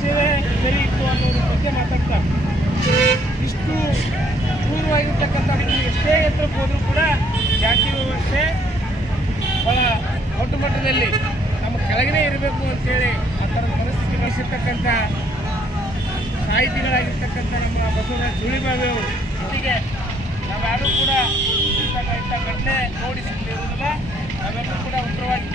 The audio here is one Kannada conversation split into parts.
ಸೇವೆ ಸರಿ ಇತ್ತು ಅನ್ನೋದ್ರ ಬಗ್ಗೆ ಮಾತಾಡ್ತಾರೆ. ಇಷ್ಟು ಪೂರ್ವವಾಗಿರ್ತಕ್ಕಂಥ ಎಷ್ಟೇ ಎತ್ತರಕ್ಕೆ ಹೋದರೂ ಕೂಡ ಜಾತಿ ವ್ಯವಸ್ಥೆ ಬಹಳ ದೊಡ್ಡ ಮಟ್ಟದಲ್ಲಿ ನಮ್ಮ ಕೆಳಗಡೆ ಇರಬೇಕು ಅಂತೇಳಿ ಆ ಥರ ಮನಸ್ಸಿಗೆ ನಡೆಸಿರ್ತಕ್ಕಂಥ ಸಾಹಿತಿಗಳಾಗಿರ್ತಕ್ಕಂಥ ನಮ್ಮ ಬಸವರಾಜ ಸುಳಿಬಾವಿಯವರು ಜೊತೆಗೆ ನಾವ್ಯಾರೂ ಕೂಡ ಇಂಥ ಘಟನೆ ನೋಡಿ ನಾವೆಲ್ಲರೂ ಕೂಡ ಉತ್ತರವಾಗಿ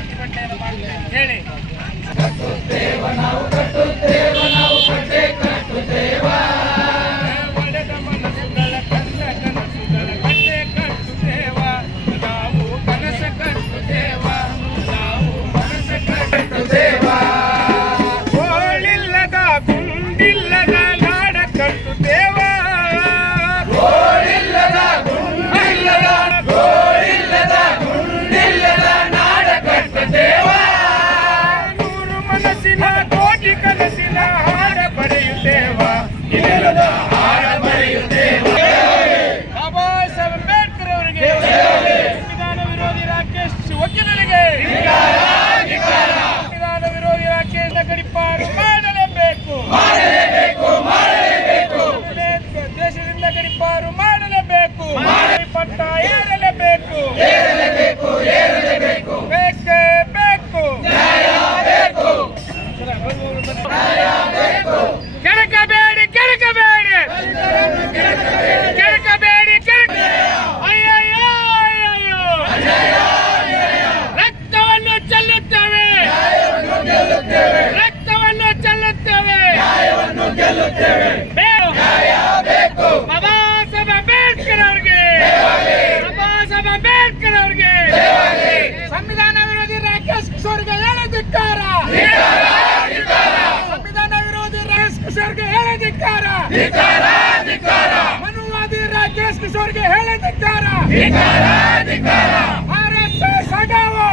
போட்டாயே ಧಿಕ್ಕಾರ. ಧಿಕ್ಕಾರ ಧಿಕ್ಕಾರ. ಮನುವಾದಿ ರಾಕೇಶ್ ಕಿಶೋರ್ಗೆ ಹೇಳ ಧಿಕ್ಕಾರ. ಧಿಕ್ಕಾರ ಧಿಕ್ಕಾರ. R S S ಹಟಾವೋ